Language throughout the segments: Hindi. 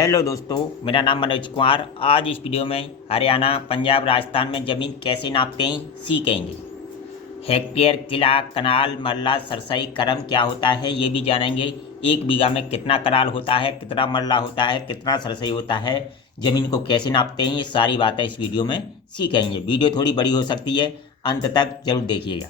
हेलो दोस्तों, मेरा नाम मनोज कुमार। आज इस वीडियो में हरियाणा, पंजाब, राजस्थान में ज़मीन कैसे नापते हैं सीखेंगे। हेक्टेयर, किला, कनाल, मरला, सरसई, करम क्या होता है ये भी जानेंगे। एक बीघा में कितना कनाल होता है, कितना मरला होता है, कितना सरसई होता है, ज़मीन को कैसे नापते हैं, ये सारी बातें इस वीडियो में सीखेंगे। वीडियो थोड़ी बड़ी हो सकती है, अंत तक जरूर देखिएगा।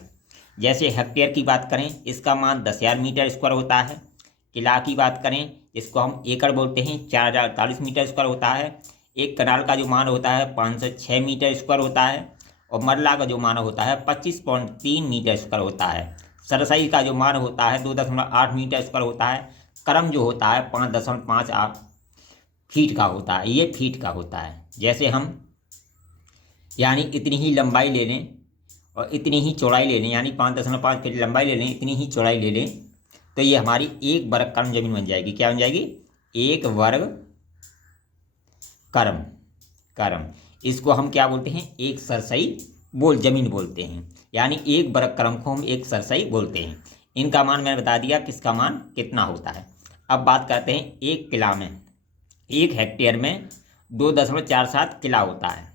जैसे हेक्टेयर की बात करें, इसका मान 10,000 मीटर स्क्वायर होता है। किला की बात करें, जिसको हम एकड़ बोलते हैं, 4,048 मीटर स्क्वायर होता है। एक कनाल का जो मान होता है 506 मीटर स्क्वायर होता है। और मरला का जो मान होता है 25.3 मीटर स्क्वायर होता है। सरसई का जो मान होता है 2.8 मीटर स्क्वायर होता है। करम जो होता है 5.58 फीट का होता है। ये फीट का होता है। जैसे हम यानी इतनी ही लंबाई ले लें और इतनी ही चौड़ाई ले लें, यानी 5.5 फीट लंबाई ले लें, इतनी ही चौड़ाई ले लें, तो ये हमारी एक वर्ग कर्म जमीन बन जाएगी। क्या बन जाएगी? एक वर्ग कर्म। कर्म इसको हम क्या बोलते हैं? एक सरसई जमीन बोलते हैं। यानी एक वर्ग कर्म को हम एक सरसई बोलते हैं। इनका मान मैंने बता दिया, किसका मान कितना होता है। अब बात करते हैं एक किला में। एक हेक्टेयर में 2.47 किला होता है।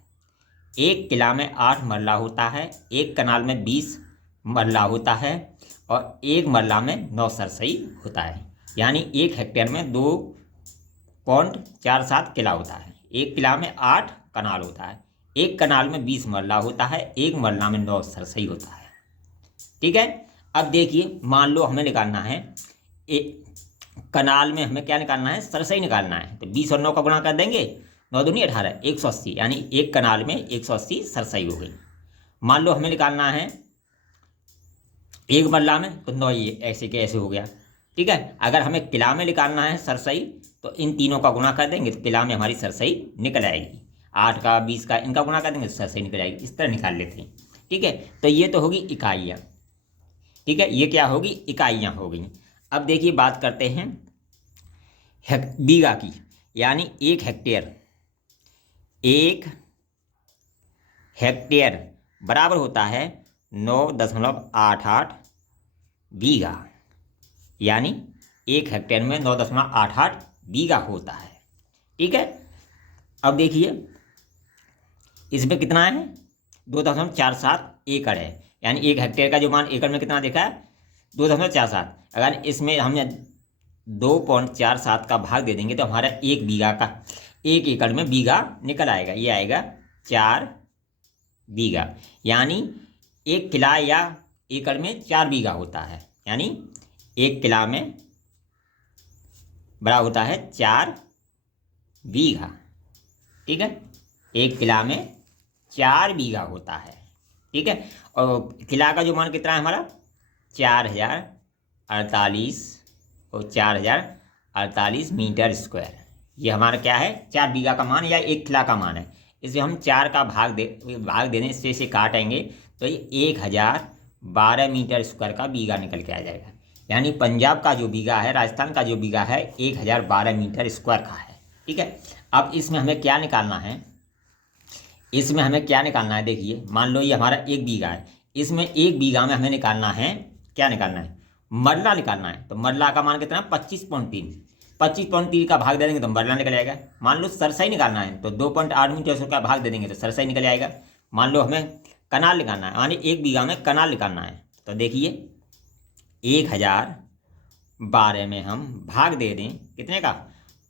एक किला में 8 मरला होता है। एक कनाल में 20 मरला होता है और एक मरला में 9 सरसई होता है। यानी एक हेक्टेयर में 2.47 किला होता है। एक किला में 8 कनाल होता है। एक कनाल में 20 मरला होता है। एक मरला में 9 सरसई होता है। ठीक है। अब देखिए, मान लो हमें निकालना है, एक कनाल में हमें क्या निकालना है? सरसई निकालना है। तो 20 और 9 का गुणा कर देंगे, 9 दूनी 18, 180। यानी एक कनाल में 180 सरसई हो गई। मान लो हमें निकालना है एक मरला में, तो 9 ये ऐसे के ऐसे हो गया। ठीक है। अगर हमें किला में निकालना है सरसई, तो इन तीनों का गुणा कर देंगे तो किला में हमारी सरसई निकल आएगी। 8 का 20 का इनका गुणा कर देंगे तो सरसई निकल आएगी। इस तरह निकाल लेते हैं। ठीक है। तो ये तो होगी इकाइयाँ। ठीक है, ये क्या होगी? इकाइयाँ हो गई। अब देखिए, बात करते हैं बीघा की। यानी एक हेक्टेयर, एक हेक्टेयर बराबर होता है 9.88 बीघा। यानी एक हेक्टेयर में 9.88 बीघा होता है। ठीक है। अब देखिए, इसमें कितना है? 2.47 एकड़ है। यानी एक हेक्टेयर का जो मान एकड़ में कितना देखा है? 2.47। अगर इसमें हमने 2.47 का भाग दे देंगे तो हमारा एक बीघा का, एक एकड़ में बीघा निकल आएगा। ये आएगा 4 बीघा। यानी एक किला या एकड़ में 4 बीघा होता है। यानी एक किला में बड़ा होता है 4 बीघा। ठीक है। एक किला में 4 बीघा होता है। ठीक है। और किला का जो मान कितना है हमारा? 4,048 और 4,048 मीटर स्क्वायर। ये हमारा क्या है? 4 बीघा का मान या एक किला का मान है। इसे हम 4 का भाग देने से काटेंगे तो ये 1,012 मीटर स्क्वायर का बीघा निकल के आ जाएगा। यानी पंजाब का जो बीघा है, राजस्थान का जो बीघा है, 1,012 मीटर स्क्वायर का है। ठीक है। अब इसमें हमें क्या निकालना है? इसमें हमें क्या निकालना है? देखिए, मान लो ये हमारा एक बीघा है। इसमें एक बीघा में हमें निकालना है, क्या निकालना है? मरला निकालना है। तो मरला का मान कितना? 25.3। 25.3 का भाग दे देंगे तो मरला निकल जाएगा। मान लो सरसई निकालना है, तो 2.8 मीटर का भाग दे देंगे तो सरसई निकल जाएगा। मान लो हमें कनाल निकालना है, यानी एक बीघा में कनाल निकालना है, तो देखिए 1,012 में हम भाग दे दें कितने का?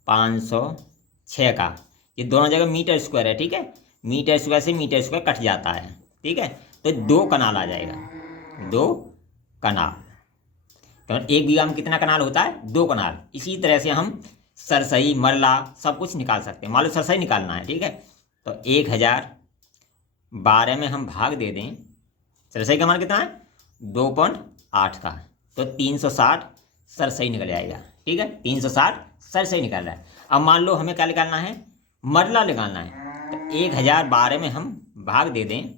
506 का। ये दोनों जगह मीटर स्क्वायर है। ठीक है। मीटर स्क्वायर से मीटर स्क्वायर कट जाता है। ठीक है। तो 2 कनाल आ जाएगा। 2 कनाल। तो एक बीघा में कितना कनाल होता है? 2 कनाल। इसी तरह से हम सरसई, मरला सब कुछ निकाल सकते हैं। मान लो सरसई निकालना है। ठीक है। तो 1,012 में हम भाग दे दें, सरसई का मान कितना है? 2.8 का। तो 360 सरसई निकल जाएगा। ठीक है। 360 सरसई निकल रहा है। अब मान लो हमें क्या निकालना है? मरला निकालना है। तो 1,012 में हम भाग दे दें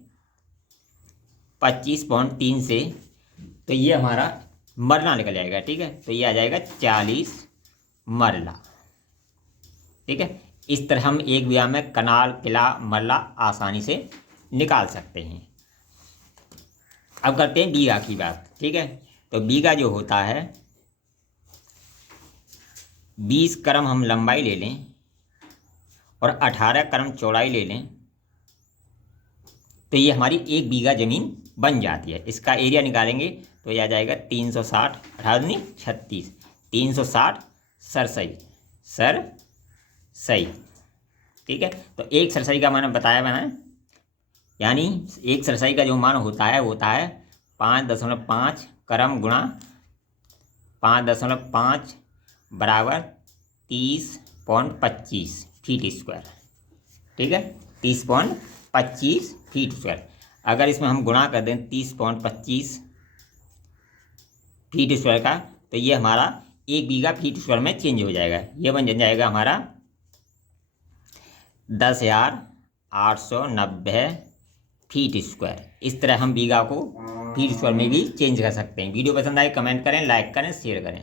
25.3 से, तो ये हमारा मरला निकल जाएगा। ठीक है। तो ये आ जाएगा 40 मरला। ठीक है। इस तरह हम एक बीघा में कनाल, किला, मरला आसानी से निकाल सकते हैं। अब करते हैं बीघा की बात। ठीक है। तो बीघा जो होता है, 20 करम हम लंबाई ले लें, और 18 क्रम चौड़ाई ले लें तो ये हमारी 1 बीघा ज़मीन बन जाती है। इसका एरिया निकालेंगे तो ये आ जाएगा 360, 18 दूनी 36, 360 सरसई। ठीक है, तो एक सरसई का मैंने बताया मैंने, यानी एक सरसई का जो मान होता है वो होता है 5.5 क्रम गुणा 5.5 बराबर 30.25 फीट स्क्वायर। ठीक है, 30.25 फीट स्क्वायर। अगर इसमें हम गुणा कर दें 30.25 फीट स्क्वायर का, तो ये हमारा 1 बीघा फीट स्क्वायर में चेंज हो जाएगा। ये बन जाएगा हमारा 10,890 फीट स्क्वायर। इस तरह हम बीघा को फीट स्क्वायर में भी चेंज कर सकते हैं। वीडियो पसंद आए कमेंट करें, लाइक करें, शेयर करें।